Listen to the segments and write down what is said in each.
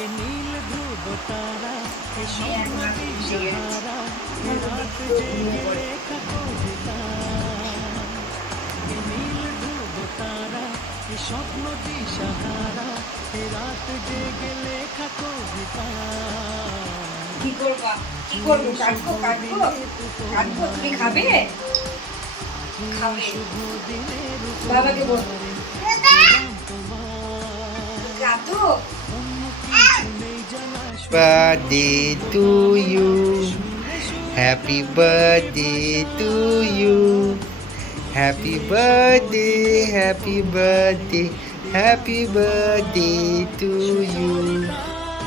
এ নীল ধ্রুব তারা এ স্বপ্নটি সাহারা এ রাত জেগে লেখা কবিতা। এ নীল ধ্রুব তারা এ স্বপ্নটি সাহারা এ রাত জেগে লেখা কবিতা। কি করবা? কি করব? কাটবো কাটবো কাটবো তুমি খাবে? খাবে। বাবাকে বল। কাটু birthday to you. Happy birthday to you. Happy birthday, happy birthday, happy birthday to you.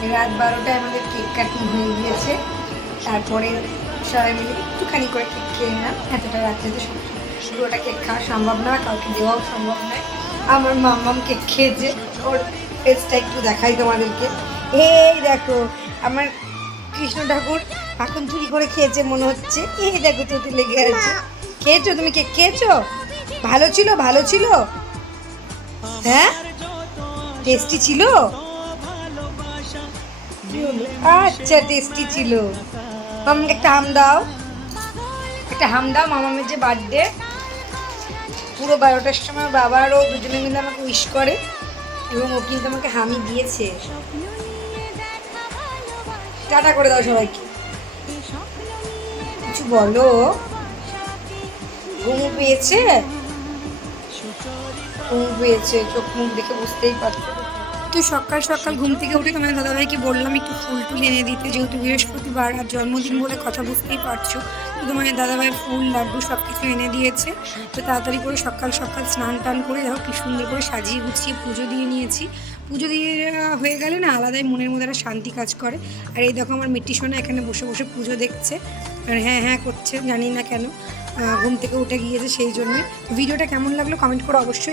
রাত বারোটায় আমাদের কেক কাটিং হয়ে গিয়েছে তারপরে সবাই মিলে একটুখানি করে কেক খেয়ে নিলাম এতটা রাত্রিতে সব পুরোটা কেক খাওয়া সম্ভব না কাউকে দেওয়াও সম্ভব নয় আমার মাম্মাম কেক খেয়েছে ওর ফেসটা একটু দেখাই তোমাদেরকে এই দেখো আমার কৃষ্ণ ঠাকুর এখন চুরি করে খেয়েছে মনে হচ্ছে। এই দেখো তোতে লেগে আছে। খেয়েছো? তুমি কে খেয়েছো? ভালো ছিল ভালো ছিল? হ্যাঁ? টেস্টি ছিল? আচ্ছা টেস্টি ছিল। মামাকে একটা হাম দাও। একটা হাম দাও মামামের যে বার্থডে পুরো বারোটার সময় বাবারও দুজনে মিলে আমাকে উইশ করে এবং ও কিন্তু আমাকে হামি দিয়েছে। টাটা করে দাও সবাইকে। কিছু বলো? ঘুম পেয়েছে? ঘুম পেয়েছে, চোখ মুখ দেখে বুঝতেই পারছ। তো সকাল সকাল ঘুম থেকে উঠে তোমার দাদাভাইকে বললাম, একটু ফুল টুল এনে দিতে। যেহেতু বৃহস্পতিবার আর জন্মদিন বলে কথা বুঝতেই পারছ, তো তোমার দাদাভাই ফুল, লাড্ডু সব কিছু এনে দিয়েছে। তো তাড়াতাড়ি করে সকাল সকাল স্নান টান করে দেখো কি সুন্দর করে সাজিয়ে গুছিয়ে পুজো দিয়ে নিয়েছি। পুজো দিয়ে হয়ে গেলে না আলাদাই মনের মধ্যে একটা শান্তি কাজ করে। আর এই দেখো আমার মিট্টি সোনা এখানে বসে বসে পুজো দেখছে। আর হ্যাঁ হ্যাঁ করছে, জানি না কেন। ঘুম থেকে উঠে গিয়েছে সেই জন্য। ভিডিওটা কেমন লাগল কমেন্ট করে অবশ্যই